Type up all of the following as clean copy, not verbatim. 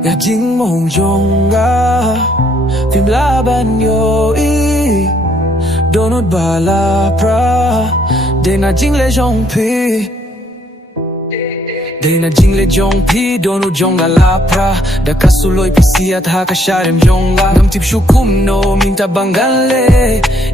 Ya Jingmong Jong Nga Phim laban iohi Dohnud bala pra De na jing le jong pi De na jing le jong pi Dohnud jong nga la pra Da ka suloi pi siat ha ka sharem jong nga Ngam shuh kumno mynta banggan le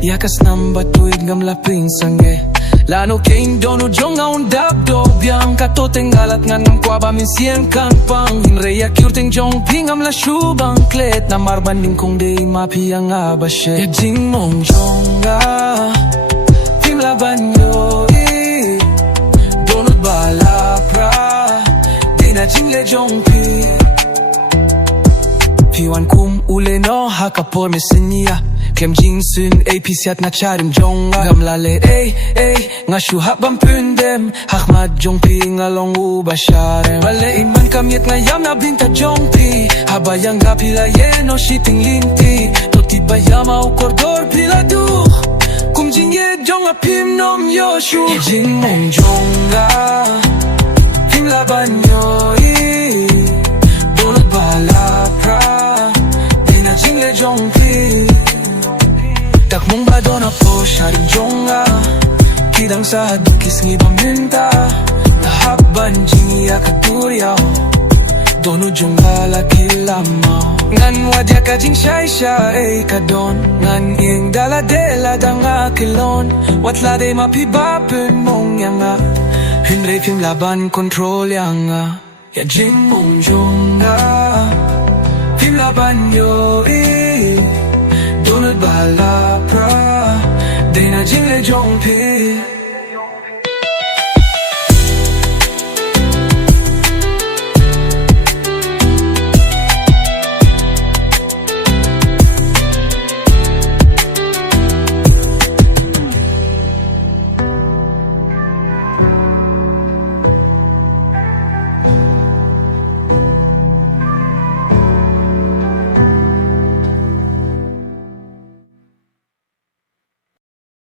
Ya ka snam tuid ngam laping sangeh Lano keiñ Dohnud jong nga undab do biang Katto tenggalat ngan kwah mynsiem kan pang Hinre ya kyurteng jong pi ngam la shuh bangklet Na marbanding kong de mapi ang abashe Ya Jingmong Jong Nga Phim laban iohi Dohnud bala pra De na jing le jong pi Piwan kum ule no hakapor mesenya Klem jing sun siat na charim jong nga Ngam lale nga shuh bam pundem Hakmat jong pi nga long ubasharem Wale iman kamyet nga yam na binta jong pi Habayang ga pila yeno shiting linti Toti bayama u kordor pila duh Kum jing ye jong nga Phim nom yo shuh Jingmong Jong Nga Phim laban iohi Dohnud bala pra De na jing le jong pi Takmong bado na po sharing jong nga Kidang sa dukis ngibang mynta Nahabban jing iya kaduryaw Dohnud jong nga laki lamaw Ngan wadya ka jing shay kadon Ngan ing daladela da nga kilon Watla de mapibapun mong yanga Hinre Phim laban kontrol yanga Ya Jingmong Jong Nga Phim laban iohi Dohnud bala pra De na jing le jong pi